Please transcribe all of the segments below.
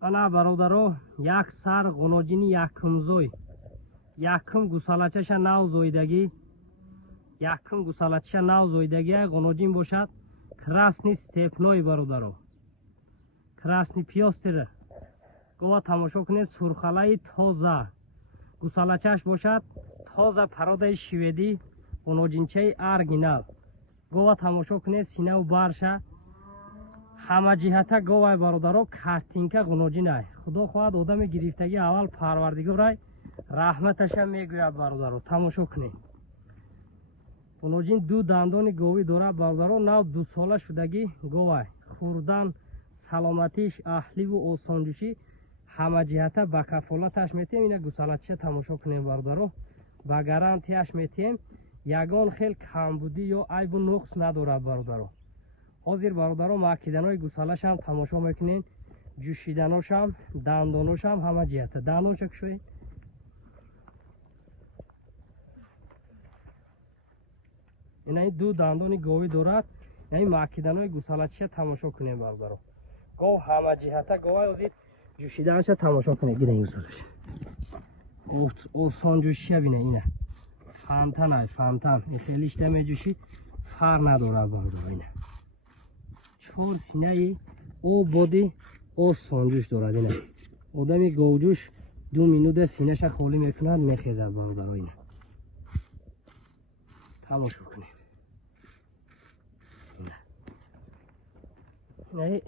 ана бародаро, як сар ғуноҷини якумзой, якум гусалачаша нав зоидагӣ, якум гусалачаша нав зоидагӣ ғуноҷин бошад красни степной бародаро, красни пёстер. гова тамошо кунед, сурхалаи тоза гусалачаш бошад, тоза пародаи шведӣ, ғуноҷинчаи аргинал. гова тамошо кунед, синаву барша ҳама ҷиҳата говай бародаро, картинка ғуноҷинай. худо хоҳад одами гирифтаги аввал парвардигорай раҳматаша мегӯяд бародаро. тамошо кунед, ғуноҷин ду дандони говӣ дорад бародаро, нав дусола шудагӣ говай. хурдан, саломатиш, аҳливу осонҷӯшӣ ҳама ҷиҳата ба кафолаташ метиҳем. ина гусалачаша тамошо кунем бародаро, ба гарантияш метиҳем, ягон хел камбудӣ ё айбу нуқс надорад бародаро. ҳозир бародаро макиданои гусалашам тамошо мекунем, ҷӯшиданошам, дандоношам ҳама ҷиҳата. дандонша кушоед. ин ду дандони говӣ дорад. ин макиданои гусалачаша тамошо кунем бародаро. гов ҳама ҷиҳата говай. ҳозир ҷӯшиданаша тамошо кунед. гина гусалаша осон ҷӯшиша бина. ина фантанай, фантан хелишта меҷӯши, фар надорад бародаро. ина чор синаи ободи осон ҷӯш дорад. ина одами говҷӯш 2 минута синаша холӣ мекунад, мехезад бародаро. ина тамошо кунед. ина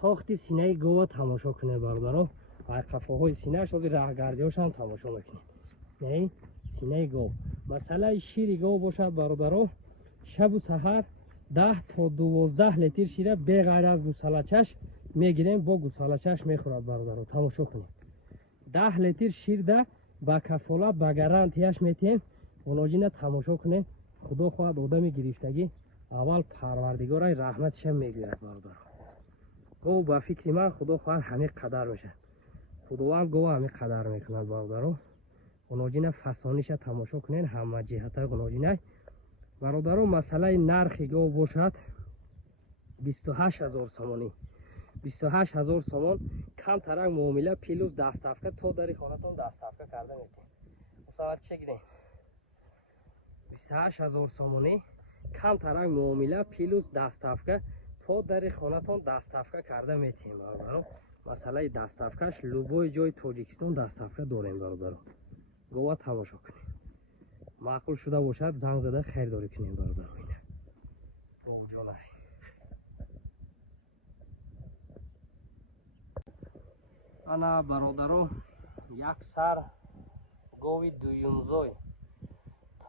сохти синаи гова тамошо кунед бародаро. байқафоҳои синааш ҳозир раҳгардиҳошам тамошо мекунед. ин синаи гов. масъалаи шири гов бошад бародаро, шабу саҳар 10 то 12 литр шира беғайр аз гусалачаш мегирем, бо гусалачаш мехӯрад бародаро. тамошо кунед. 10 литр ширда ба кафолат, ба гарантияш метиҳем. ғуноҷина тамошо кунед. худо хоҳад одами гирифтагӣ аввал парвардигорай раҳматиша мегӯяд бародаро. гов ба фикри ман худо хоҳад ҳамин қадар мешад. худованд гова ҳамин қадар мекунад бародаро. ғуноҷина фасониша тамошо кунед, ҳама ҷиҳата ғуноҷинай бародаро. масъалаи нархи гов бошад 28 000 сомонӣ. 28 000 сомон камтарак муомила плюс дастафка то дари хонатон дастафка карда метиҳем. гусалачаша гирем 28 000 сомонӣ камтарак муомила плюс дастафка то дари хонатон дастафка карда метиҳем бародаро. масъалаи дастафкаш любой ҷои тоҷикистон дастафка дорем бародаро. гова тамошо кунем. маъқул шуда бошад занг зада хайрдорӣ кунем бародаро. ина говҷонай. ана бародаро, як сар гови дуюмзой,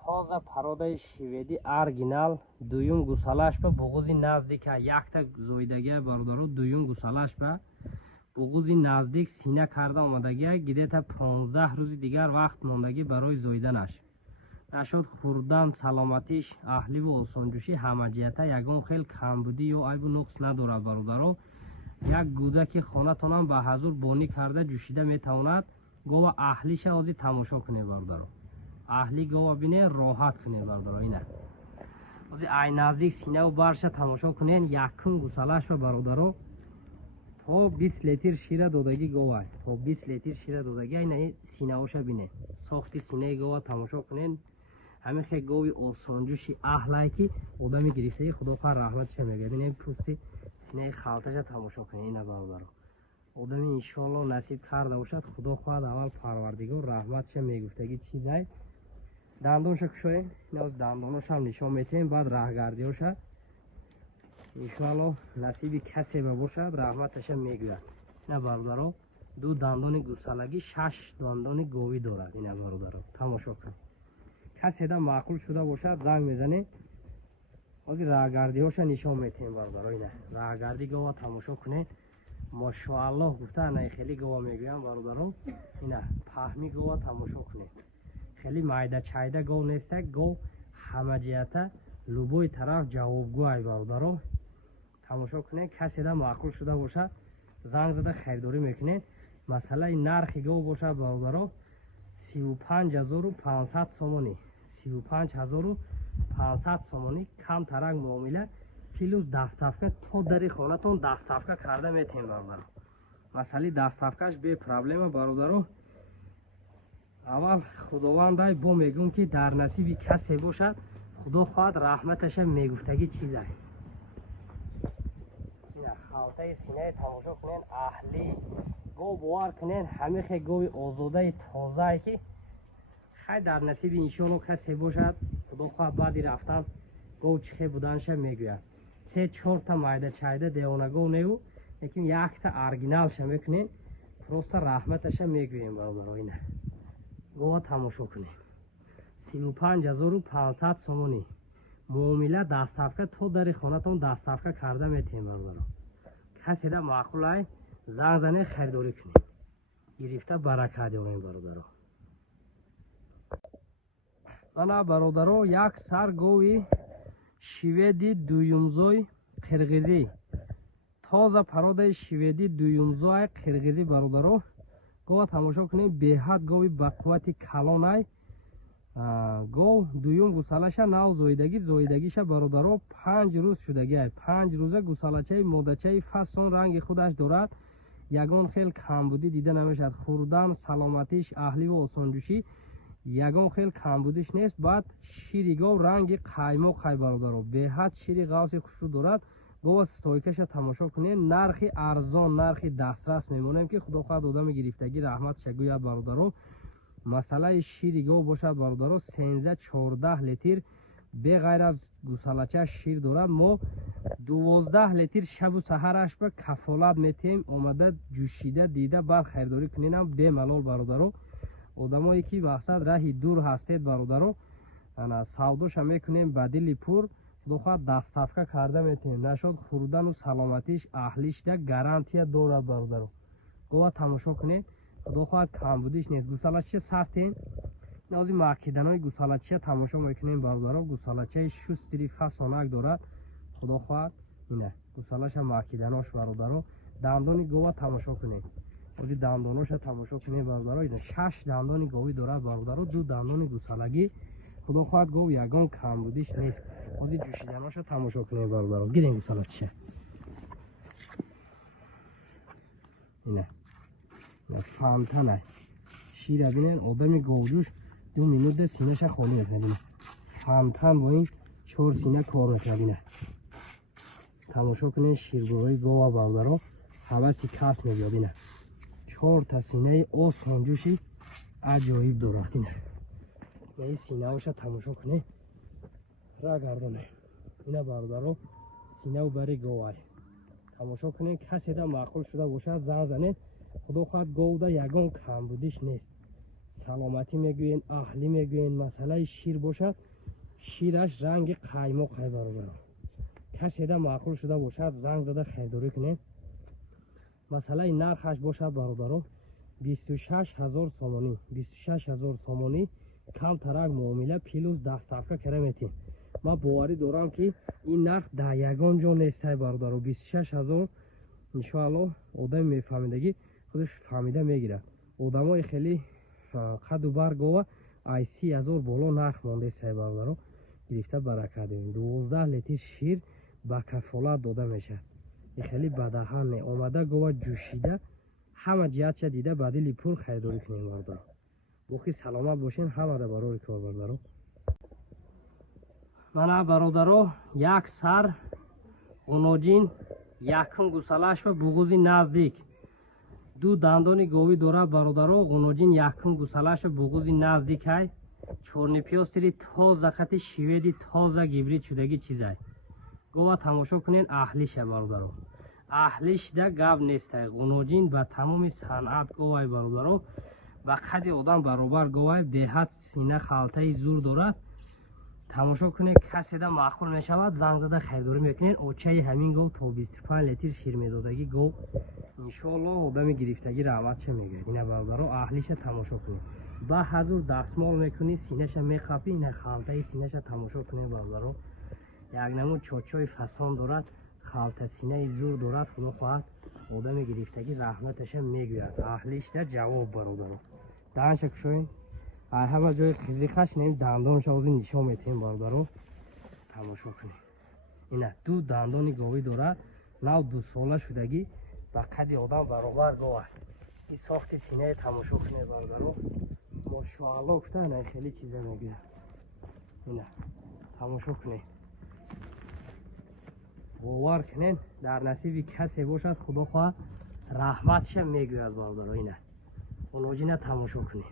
тоза пародаи шведӣ аргинал, дуюм гусалаш ба буғузи наздика, якта зоидагия бародаро, дуюм гусалаш ба буғузи наздик сина карда омадагия, гидета 15 рӯзи дигар вақт мондагӣ барои зоиданаш. нашуд хурдан, саломатиш, аҳливу осонҷӯшӣ ҳама ҷиҳата ягон хел камбудӣ ё айбу нуқс надорад бародаро. як гӯдаки хонатонам ба ҳазур бонӣ карда ҷӯшида метавонад. гова аҳлиша ҳозир тамошо кунед бародаро. аҳли гова бине роҳат кунед бародаро. ина ҳозир ай наздик синаву барша тамошо кунед. якум гусалашва бародаро то 20 литр шира додагӣ говай. то 20 литр шира додагӣ. ина синаоша бинед. сохти синаи гова тамошо кунед. ҳамин хел гови осонҷӯши аҳлай ки одами гирифтагӣ худо пар раҳматиша мегӯяд. ина пӯсти синаи халташа тамошо кунед. ина бародаро одами иншоалло насиб карда бошад, худо хоҳад аввал парвардигор раҳматиша мегуфтагӣ чизай. дандонша кушоед. ина оз дандоношам нишон метиҳем, баъд раҳгардиҳоша иншоалло насиби касе ба бошад раҳматаша мегӯяд. ина бародаро ду дандони гусалагӣ 6 дандони говӣ дорад. ина бародаро тамошо кунед. каседа маъқул шуда бошад занг мезанед. ҳозир раҳгардиҳоша нишон метиҳем бародаро. ина раҳгарди гова тамошо кунед. мошоаллоҳ гуфта ана хеле гова мегӯям бародаро. ина паҳми гова тамошо кунед. хеле майда чайда гов неста. гов ҳама ҷиҳата лубои тараф ҷавобгӯай бародаро. тамошо кунед. каседа маъқул шуда бошад занг зада хайрдорӣ мекунед. масъалаи нархи гов бошад бародаро 35 500 сомонӣ. 35 500 сомонӣ камтарак муомила плюс дастафка то дари хонатон дастафка карда метиҳем бародаро. масъалаи дастафкаш бе проблема бародаро. аввал худовандай бо мегӯм ки дар насиби касе бошад худо хоҳад раҳматаша мегуфтаги чизай. ина халтаи синае тамошо кунен, аҳлӣ гов бовар кунен, ҳамихе гови озодаи тозае ки хай дар насиби иншоалло касе бошад худо хоҳад баъди рафтан гов чӣ хел буданша мегӯяд. 3-4 майда чайда девонагов неу, лекин якта оригиналша мекунен, просто раҳматаша мегӯем бародаро. ина гова тамошо кунем. 35500 сомонӣ. муомила дастафка то дари хонатон дастафка карда метем бародаро. каседа маъқулай занг зане харидорӣ кунем. гирифта баракат ёрем бародаро. мана бародаро як сар гови шведи дуюмзой қирғизӣ. тоза пародаи шведи дуюмзои қирғизӣ бародаро. гова тамошо кунем, беҳад гови ба қуввати калонай. гов дуюм гусалаша нав зоидагиша бародаро 5 рӯз шудагиай. 5 рӯза гусалачаи модачаи фасон ранги худаш дорад. ягон хел камбудӣ дида намешавад. хурдан, саломатиш, аҳливу осонҷӯшӣ ягон хел камбудиш нест. баъд шири гов ранги қаймоқай бародаро. беҳад шири ғавси хушрӯ дорад. гова стойкаша тамошо кунед. нархи арзон, нархи дастрас мемонем ки худо хоҳад одами гирифтагӣ раҳматша гӯяд бародаро. масъалаи шири гов бошад бародаро 13-14 литр беғайр аз гусалача шир дорад. мо 12 литр шабу саҳараш ба кафолат метем омада ҷӯшида дида баъд харидорӣ куненам бемалол бародаро. одамое ки мақсад раҳи дур ҳастед бародаро, савдоша мекунем ба дили пур, худо хоҳад дастафка карда метем. нашод хурдану саломатиш аҳлишда гарантия дорад бародаро. гова тамошо кунед, худо хоҳад камбудиш нест. гусалача сахтем нози макиданои гусалача тамошо мекунем бародаро. гусалачаи шустири фасонак дорад. худо хоҳад ина гусалаша макиданош бародаро. дандони гова тамошо кунед. оди дандоноша тамошо кунед бародаро. 6 дандони говӣ дорад бародаро. 2 дандони гусалагӣ. худо хоҳад гов ягон камбудиш нест. оди ҷӯшиданоша тамошо кунед бародаро. гирем гусалача. ина фантанай шира бинен одами говҷӯш 2 минута синаша холӣ мекунад. фантан бо ин 4 сина кор мекунад. ина тамошо кунед ширбурӯи гова бародаро. ҳаваси кас мегӯяд. ина 4 синаи осонҷӯши аҷоиб дорад. ина ин синаоша тамошо кунед. рагардонай ина бародаро синау бари говай. тамошо кунед. каседа маъқул шуда бошад занг занед. худо хоҳад говда ягон камбудиш нест. саломатӣ мегӯен, аҳлӣ мегӯен. масъалаи шир бошад, шираш ранги қаймоқай бародаро. каседа маъқул шуда бошад занг зада харидорӣ кунед. масъалаи нархаш бошад бародаро 26000 сомонӣ. 26000 сомонӣ камтарак муомила плюс дастафка кара метем. ман боварӣ дорам ки ин нарх дар ягон ҷо нестай бародаро. 26000 иншоалло одами мефаҳмидагӣ худаш фаҳмида мегирад. одамои хеле қаду баргова ай 30000 боло нарх мондестай бародаро. гирифта баракат ёрем. 12 литр шир ба кафолат дода мешавад. ин хеле бадаҳан не омада гова ҷӯшида ҳама ҷиҳатша дида ба дили пур харидорӣ кунем бародаро. боқӣ саломат бошен. ҳамада барори кор бародаро. мана бародаро як сар ғуноҷин якум гусалаш ва буғузи наздик. 2 дандони говӣ дорад бародаро. ғуноҷин якум гусалаш ва буғузи наздикай. чорнипёстири тоза қати шведи тоза гибрид шудаги чизай. гова тамошо кунен. аҳлиша бародаро. аҳлишда гап нестай. ғуноҷин ба тамоми санъат говай бародаро. ба қади одам баробар говай. беҳад сина халтаи зур дорад. тамошо кунед. каседа маъқул мешавад занг зада харидорӣ мекунед. очаи ҳамин гов то 25 литр шир медодагӣ гов иншоалло одами гирифтагӣ раҳматша мегӯяд. ина бародаро аҳлиша тамошо кунед. ба ҳазур дастмол мекунӣ синаша мехапӣ. ина халтаи синаша тамошо кунед бародаро. якнамуд чочои фасон дорад. халта синаи зур дорад. худо хоҳад одами гирифтагӣ раҳматаша мегӯяд. аҳлишда ҷавоб бародаро. данша кушоед. ай ҳама ҷои қизиқаш нем дандонша ози нишон метем бародаро. тамошо кунед. ина 2 дандони говӣ дорад. нав 2 сола шудагӣ با قد آدم برابر گوه. این ساخت سینه تماشا کنه برادران. ماشاءالله گفته نه خیلی چیزا میگه. اینا تماشا کنه. باور کنین در نصیب کسی باشد خدا خواه رحمتش میگوید برادران. اینا خونوجی نه تماشا کنه.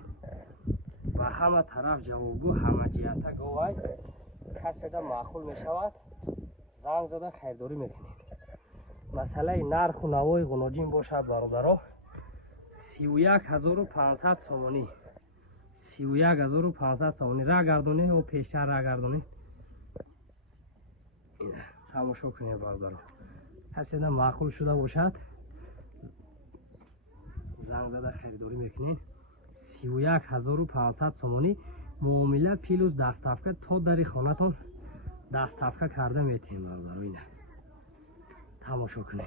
و همه طرف جوابگو همه جهت گوه کسی ده معقول میشود زنگ زده خیرداری میکنیم. مسئله نرخ و نوای غنوجین باشد برادران 31500 سومانی 31500 سومانی را گردونه و پیشتر را گردونه. تماشا کنید برادران کسی ده معقول شده باشد زنگ زده خیرداری میکنیم. 31500 سومانی معامله پیلوز دستافکه تا در خانه‌تان دستافکه کرده میتیم برادران. اینه تماشا کنید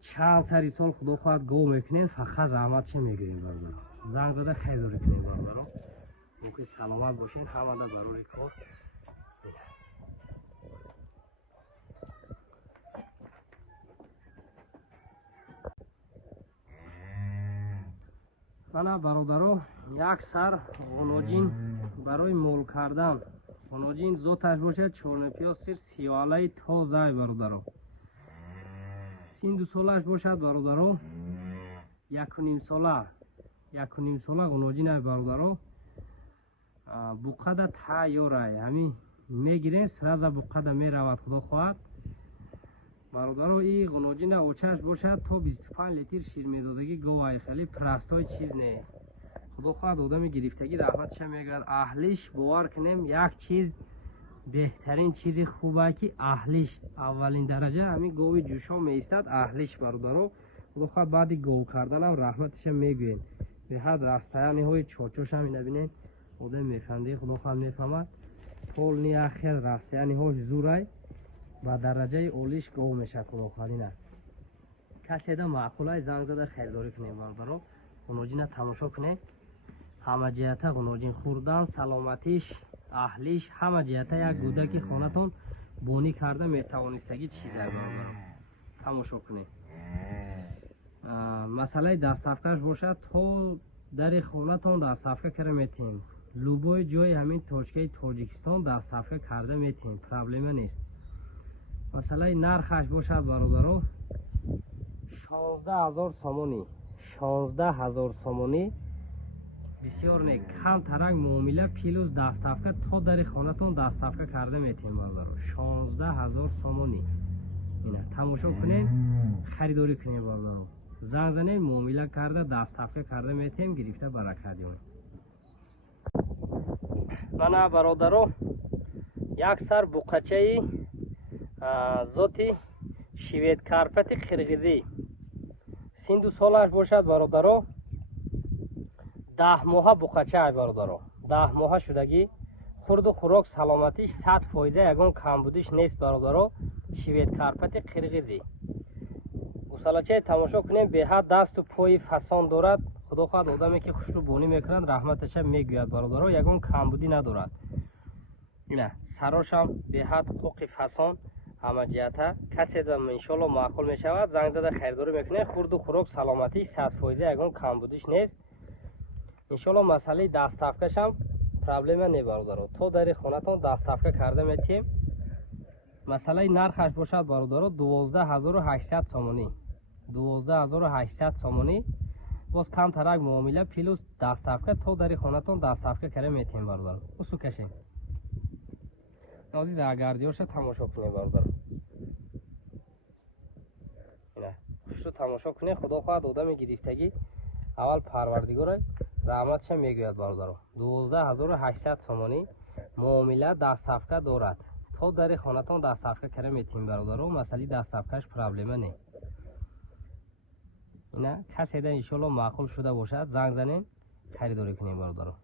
چند سری سال خدا خواهد گو میکنین فقط رحمتش میگوییم برادران. زنگ زده خیرداری کنید برادران. موقع سلامت باشین همه ده برای کار. من برادران یک سر غنوجین برای مول کردن غنوجین زوتش باشد چورنپیا سیر سیواله تازه برادران. سین 2 سالش باشد برادران 1.5 ساله غنوجین برادران. بقده تایوره همین میگیرین سرازا بقده میرود خدا خواهد برادران. این غنوجین اوچش باشد تا 25 لیتر شیر میدادگی گوه خیلی پرستای چیز نه. خدا خواهد آدم گرفتگی رحمتش میگوید اهلیش باور کنیم یک چیز بهترین چیز خوبه که اهلیش اولین درجه همین گوی جوشا میستد اهلیش برادران. خدا خواهد بعد گو کردن هم رحمتش میگوید به حد رستایانی های چوچوش هم نبینین آدم میفهمده خدا خواهد میفهمد طول نی اخیر رستایانی های زورای و درجه اولیش گو میشه خدا خواهد. نه کسی ده معقولای زنگ زده خیرداری کنه برادران. غنوجین تماشا کنه همه جهت غنوجین خوردن سلامتیش اهلیش همه جهت یک گودک خانه‌تون بونی کرده میتوانستگی چیزی برادران. تماشا کنه مسئله دستافکش باشد تو در خانه‌تون دستافکه کرده میتیم لوبای جای همین توچکه تاجیکستان دستافکه کرده میتیم پرابلم نیست. مسئله نرخش باشد برادران 16000 سومانی 16000 سومانی بسیار نیک کم ترک معامله پیلوز دستافکه تا در خانه‌تون دستافکه کرده میتیم برادران. 16000 سومانی اینا تماشا کنین خریداری کنین برادران. زنگ زنین معامله کرده دستافکه کرده میتیم گرفته برکت دیون. من برادران یک سر بقچه زوتی شوید کارپت قرغیزی سین 2 سالش باشد برادران 10 ماه بقچه ای برادران 10 ماه شدگی خورد و خوراک سلامتیش 100% یگان کمبودیش نیست برادران. شوید کارپت قرغیزی گوسالچه تماشا کنیم به حد دست و پای فسان دارد خدا خواهد آدمی که خوش رو بونی میکنند رحمتش میگوید برادران یگان کمبودی ندارد. نه سراش هم به حد قوق فسان همه جهت کسی دم انشالله معقول میشود زنگ زده خیرداری میکنه خورد و خوراک سلامتیش 100% یگان کمبودیش نیست انشالله. مسئله دستافکش هم پرابلم نه برادران تو در خونه‌تون دستافکه کرده میتیم. مسئله نرخش باشد برادران 12800 سومانی 12800 سومانی باز کم ترک معامله پیلوس دستافکه تو در خونه‌تون دستافکه کرده میتیم برادران. اسو کشین نازی در گردیاش تماشا کنید برادران. نه خوش رو تماشا کنید خدا خواهد آدم گرفتگی اول پروردگار رحمتش میگوید برادران. 12800 سومانی معامله دستافکه دارد تا در خانه‌تون دستافکه کرده میتیم برادران. مسئله دستافکهش پرابلم نه. اینا کسی ده انشالله معقول شده باشد زنگ زنین خریداری کنیم برادران.